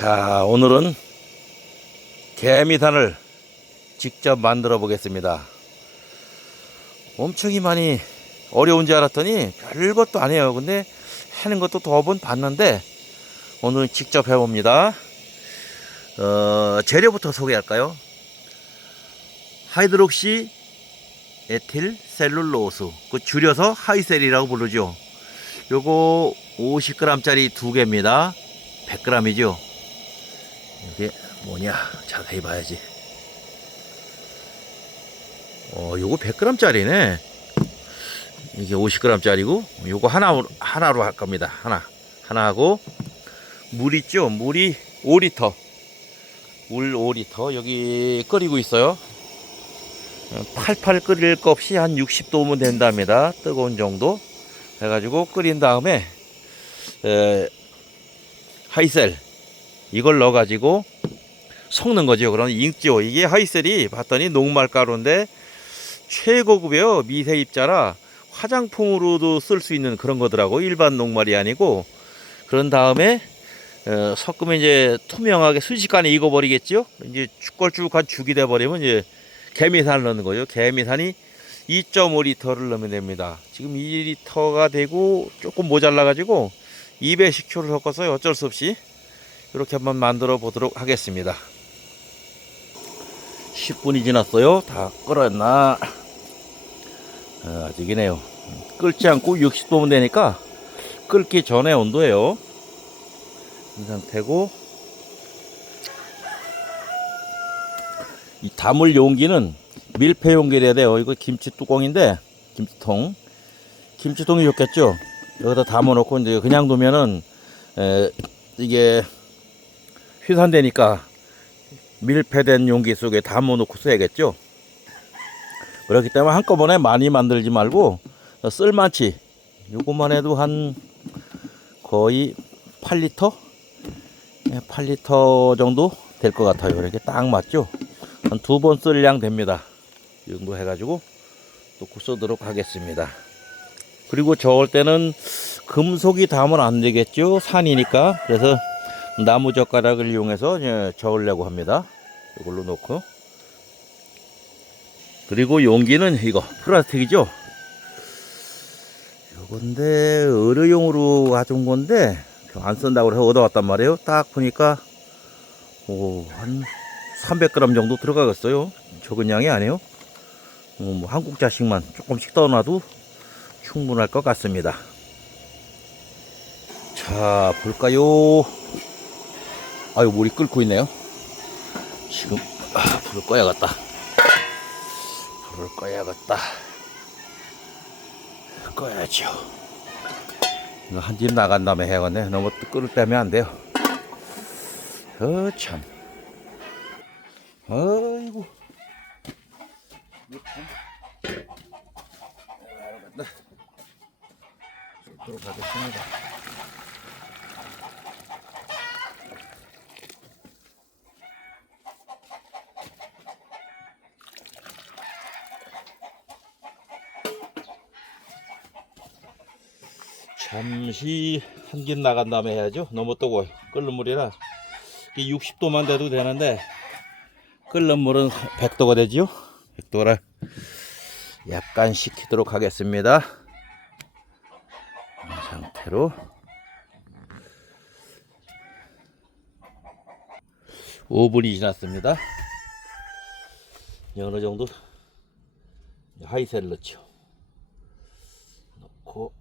자, 오늘은 개미산을 직접 만들어 보겠습니다. 엄청이 많이 어려운 줄 알았더니 별것도 아니에요. 근데 하는 것도 더번 봤는데 오늘 직접 해봅니다. 어, 재료부터 소개할까요? 하이드록시 에틸 셀룰로스 그 줄여서 하이셀이라고 부르죠. 요거 50g짜리 두 개입니다. 100g이죠. 이게 뭐냐? 자세히 봐야지. 어, 요거 100g짜리네. 이게 50g짜리고 요거 하나 하나로 할 겁니다. 하나. 하나 하고 물 있죠? 물이 5리터. 물 5리터 여기 끓이고 있어요. 팔팔 끓일 것 없이 한 60도면 된답니다. 뜨거운 정도. 해가지고 끓인 다음에 에, 하이셀 이걸 넣어가지고 섞는 거죠. 그럼 잉죠. 이게 하이셀이 봤더니 녹말가루인데 최고급이에요. 미세입자라 화장품으로도 쓸 수 있는 그런 거더라고. 일반 녹말이 아니고 그런 다음에 어, 섞으면 이제 투명하게 순식간에 익어버리겠죠. 이제 걸쭉한 죽이 돼버리면 이제 개미산을 넣는 거죠. 개미산이 2.5리터를 넣으면 됩니다. 지금 2리터가 되고 조금 모자라 가지고 200식초를 섞어서 어쩔 수 없이 이렇게 한번 만들어 보도록 하겠습니다. 10분이 지났어요. 다 끓었나? 어, 아직이네요. 끓지 않고 60도면 되니까 끓기 전에 온도예요. 이 상태고 이 담을 용기는 밀폐 용기를 해야 돼요. 이거 김치 뚜껑인데 김치통 김치통이 좋겠죠. 여기다 담아놓고 이제 그냥 두면은 에, 이게 휘산되니까 밀폐된 용기 속에 담아놓고 써야겠죠. 그렇기 때문에 한꺼번에 많이 만들지 말고 쓸만치 요것만 해도 한 거의 8리터 8리터 정도 될 것 같아요. 이렇게 딱 맞죠. 한 두 번 쓸 양 됩니다. 이 정도 해가지고 넣고 쓰도록 하겠습니다. 그리고 저을 때는 금속이 닿으면 안 되겠죠. 산이니까. 그래서 나무 젓가락을 이용해서 저으려고 합니다. 이걸로 놓고. 그리고 용기는 이거 플라스틱이죠. 요건데 의료용으로 가져온 건데 안 쓴다고 해서 얻어왔단 말이에요. 딱 보니까 오, 한 300g 정도 들어가겠어요. 적은 양이 아니에요. 어, 뭐 한국 자식만 조금씩 떠놔도 충분할 것 같습니다. 자, 볼까요? 아유, 물이 끓고 있네요. 지금, 아, 불을 꺼야겠다. 불을 꺼야겠다. 꺼야죠. 이거 한집 나간 다음에 해야겠네. 너무 끓을 때면 안 돼요. 어, 참. 아이고. 이거 참. 알아간다. 들어가겠습니다. 잠시 한길 나간 다음에 해야죠. 너무 뜨거워요. 끓는 물이라 이게 60도만 돼도 되는데 끓는 물은 100도가 되지요. 100도라 약간 식히도록 하겠습니다. 이 상태로 5분이 지났습니다. 어느 정도 하이셀 넣죠. 넣고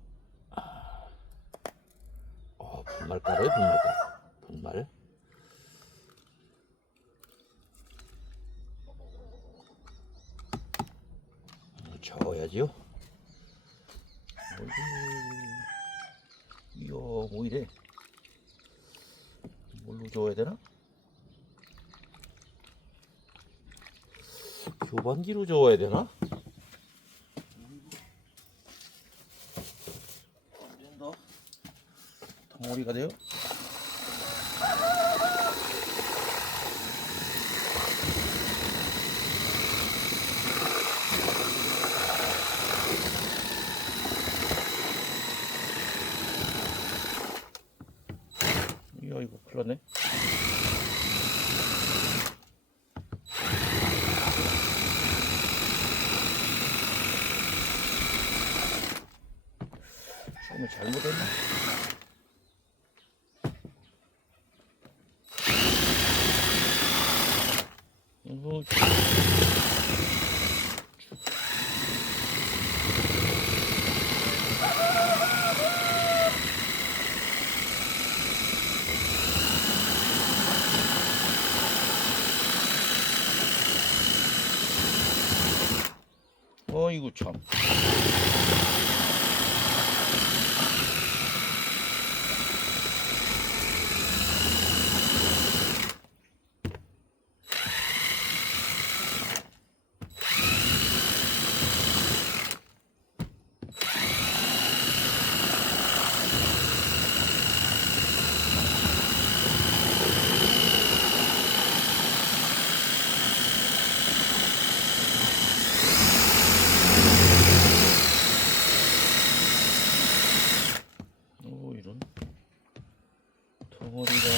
어, 분말가루에 분말가루 분말 저어야지요. 이야, 뭐 이래? 뭘로 저어야 되나? 교반기로 저어야 되나? 덩어리가 돼요. 이거 이거 큰일 났네. 잘못했나? 이거 어이구 참. 오 이런 덩어리가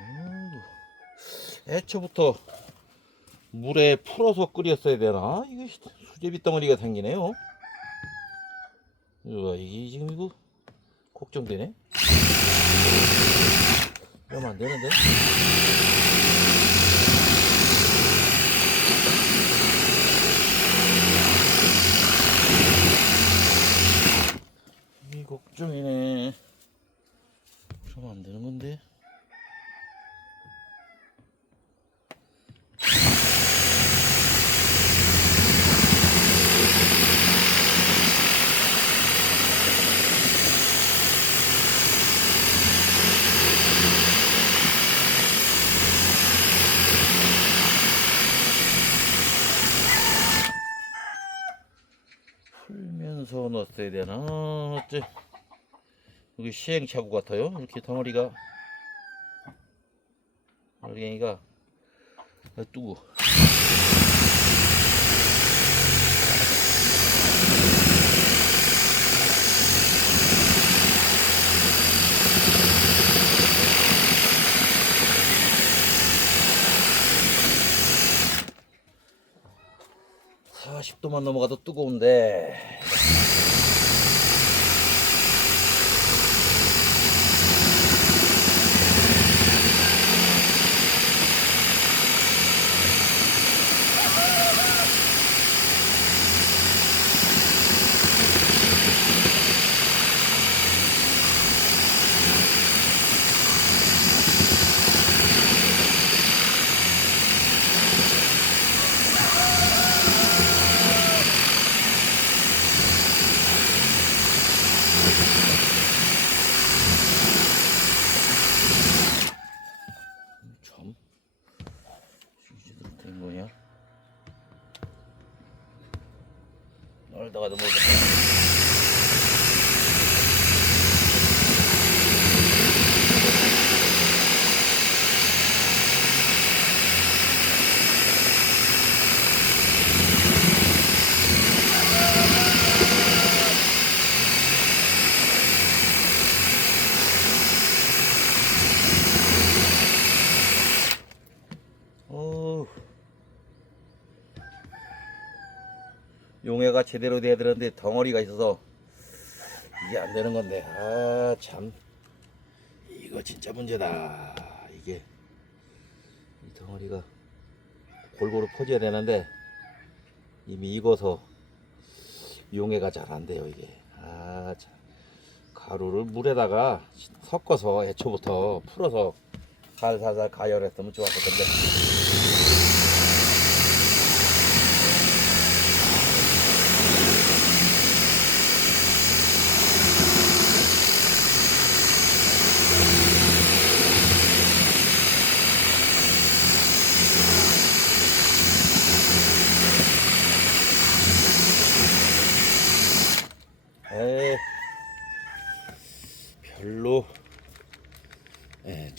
음, 애초부터 물에 풀어서 끓였어야 되나? 이거 수제비 덩어리가 생기네요. 우와, 이게 지금 이거 걱정되네. 그러면 안 되는데. 이 걱정이네. 그러면 안 되는 건데. 넣었어야 되나? 어째 여기 시행착오 같아요. 이렇게 덩어리가 알갱이가 뜨고 (40도만) 넘어가도 뜨거운데 참 이제들 된 거냐? 널다가도 모르겠다. 어우. 용해가 제대로 돼야 되는데 덩어리가 있어서 이게 안 되는 건데. 아 참. 이거 진짜 문제다. 이게 이 덩어리가 골고루 퍼져야 되는데 이미 익어서 용해가 잘 안 돼요 이게. 아 참. 가루를 물에다가 섞어서 애초부터 풀어서 살살살 가열했으면 좋았을 텐데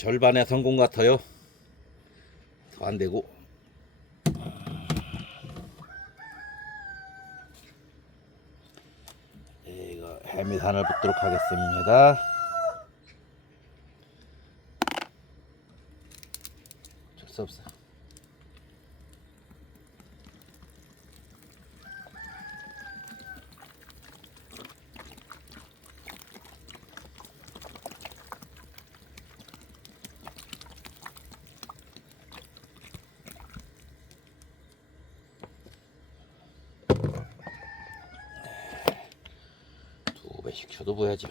절반의 성공 같아요. 더 안 되고. 이거 해미산을 붓도록 하겠습니다. 어쩔 수 없어. 쳐도 보야죠.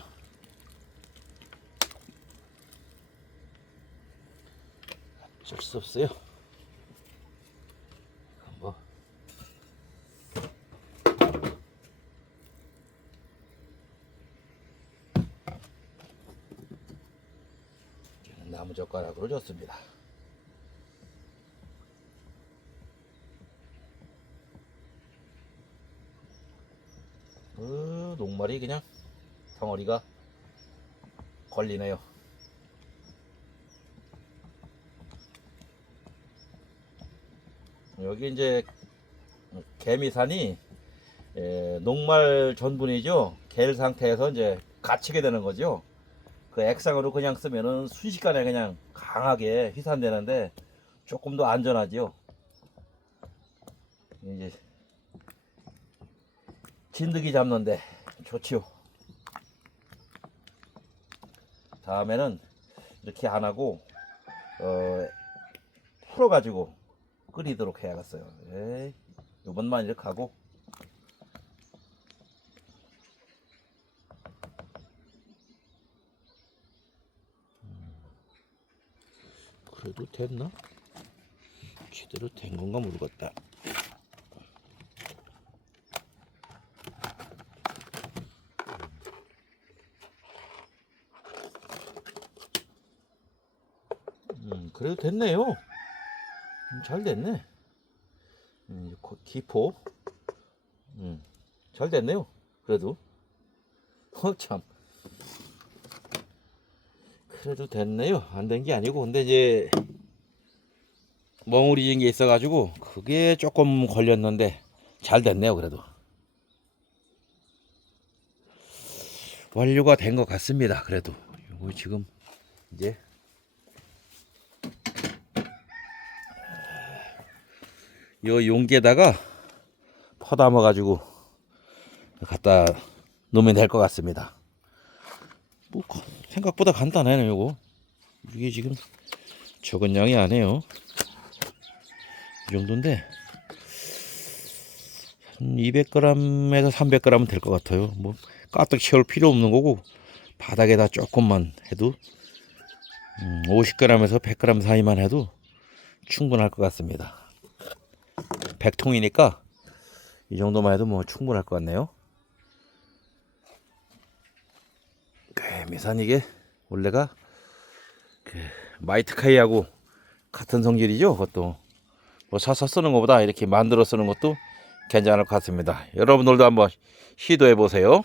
어쩔 수 없어요. 뭐 나무 젓가락으로 줬습니다. 어, 녹말이 그냥 덩어리가 걸리네요. 여기 이제 개미산이 에, 녹말 전분이죠. 겔 상태에서 이제 갇히게 되는 거죠. 그 액상으로 그냥 쓰면은 순식간에 그냥 강하게 휘산되는데 조금 더 안전하지요. 이제 진드기 잡는데 좋지요. 다음에는 이렇게 안 하고 어, 풀어가지고 끓이도록 해야겠어요. 에이, 이번만 이렇게 하고 음, 그래도 됐나? 제대로 된 건가 모르겠다. 음, 그래도 됐네요. 음, 잘 됐네. 음, 거- 기포. 음, 잘 됐네요. 그래도. 어, 참. 그래도 됐네요. 안 된 게 아니고. 근데 이제, 멍울이진 게 있어가지고, 그게 조금 걸렸는데, 잘 됐네요. 그래도. 완료가 된 것 같습니다. 그래도. 이거 지금, 이제, 요 용기에다가 퍼담아 가지고 갖다 놓으면 될 것 같습니다. 뭐 거- 생각보다 간단해요, 요거. 이게 지금 적은 양이 아니에요. 이 정도인데 한 200g에서 300g은 될 것 같아요. 뭐 가득 채울 필요 없는 거고 바닥에다 조금만 해도 음, 50g에서 100g 사이만 해도 충분할 것 같습니다. 100통이니까 이 정도만 해도 뭐 충분할 것 같네요. 미산 이게 원래가 그 마이트카이하고 같은 성질이죠. 그것도 뭐 사서 쓰는 것보다 이렇게 만들어 쓰는 것도 괜찮을 것 같습니다. 여러분들도 한번 시도해 보세요.